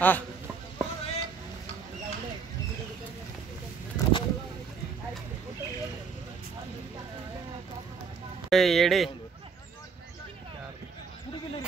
हा येडे कुठे गेली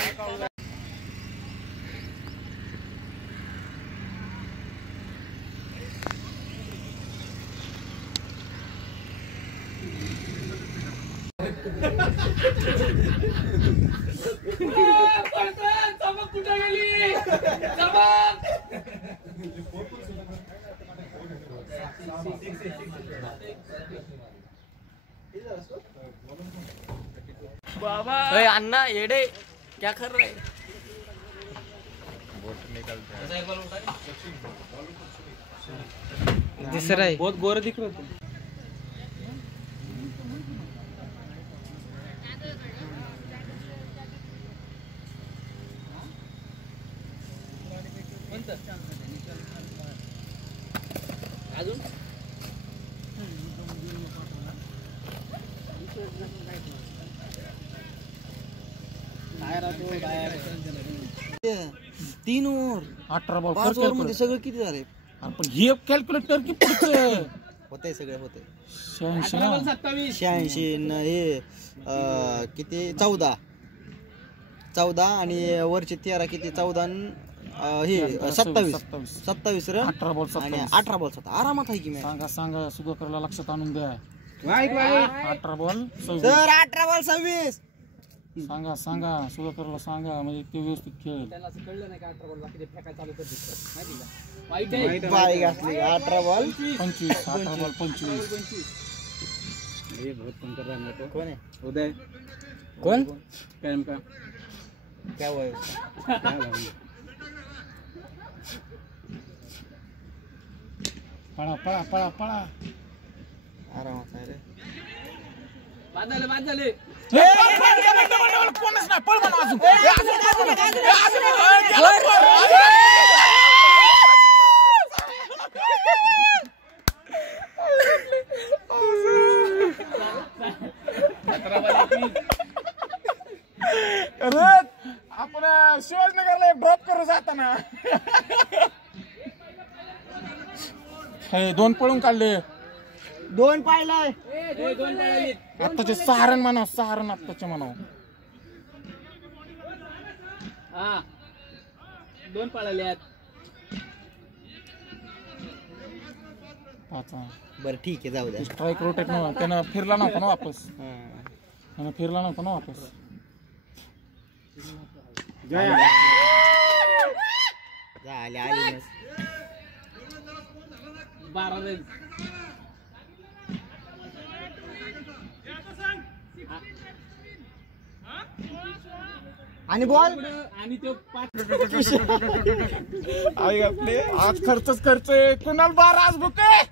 बाबा अन्ना येडे क्या कर रहे दिस रहा है बहुत गोरा दिख रहा है तुम अजून तीन ओव्हर 18 बॉल 5 ओव्हर मध्ये सगळं किती झाले पण हे कॅल्क्युलेटर की पुढचं होते सगळे होते 86 86 हे किती 14 आणि वरचे 13 किती 14 हे 27 रन 18 बॉल आणि 18 बॉल आरामात आहे की मॅच सांगा सुधाकरला लक्षात आणून द्या 18 बॉल सर 18 बॉल 26 सांगा सुधाकरला सांगा म्हणजे ते व्यवस्थित खेळेल त्याला असं कळलं नाही का 18 बॉल बाकी फेकायला चालू करते माहिती का वाईट बाई घातली 18 बॉल 25 18 बॉल 25 ये बहुत कम कर रहा है कौन है उदय कौन कैम का क्या हुआ है उसका पळा आरामात आहे रे बाद झाले कोणच नाही पळ म्हणा अजून आपण शिवाजीनगरला एक ड्रॉप करू जाताना हे 2 पळून काढले 2 पाहिलाय आत्ताचे 6 रन म्हणाव 6 रन आत्ताचे म्हणाव हा 2 पळाले आहेत बरं ठीक आहे जाऊ द्या स्ट्राईक रोटेट नव्हता त्यानं फिरला नव्हता ना वापस झाले आली 12 रन आणि बॉल आणि तो 5 आज खर्च आहे कुणाल 12 आज बुके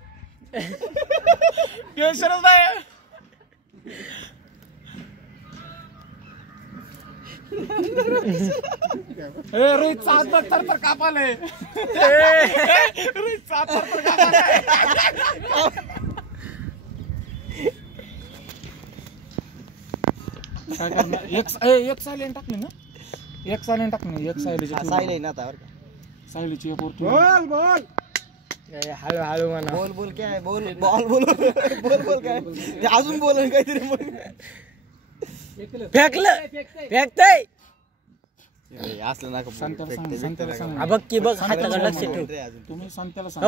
टेन्शनच नाही रोहित सात थर कापाले रोहित सात थर कापाले काय करणार एक सायलेंट टाकली ना एक सायलेंट टाकली एक सायलेंट आता बरं का सायलीची एक बोल हळू म्हणा बोल काय बोल बोल काय ते अजून बोल काहीतरी फेकतय असलं नका संत्याला सांग बघ की बघ हाताकडे लक्ष ठेव तुम्ही संत्याला सांग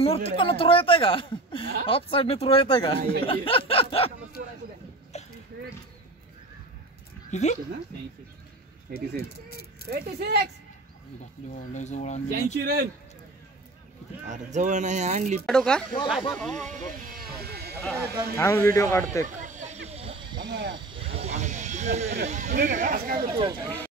नृत्य थ्रो येत आहे का ऑफ साइड थ्रो येत आहे का किती 86 रन अरे जवळ नाही आणली काढू का हा व्हिडिओ काढतोय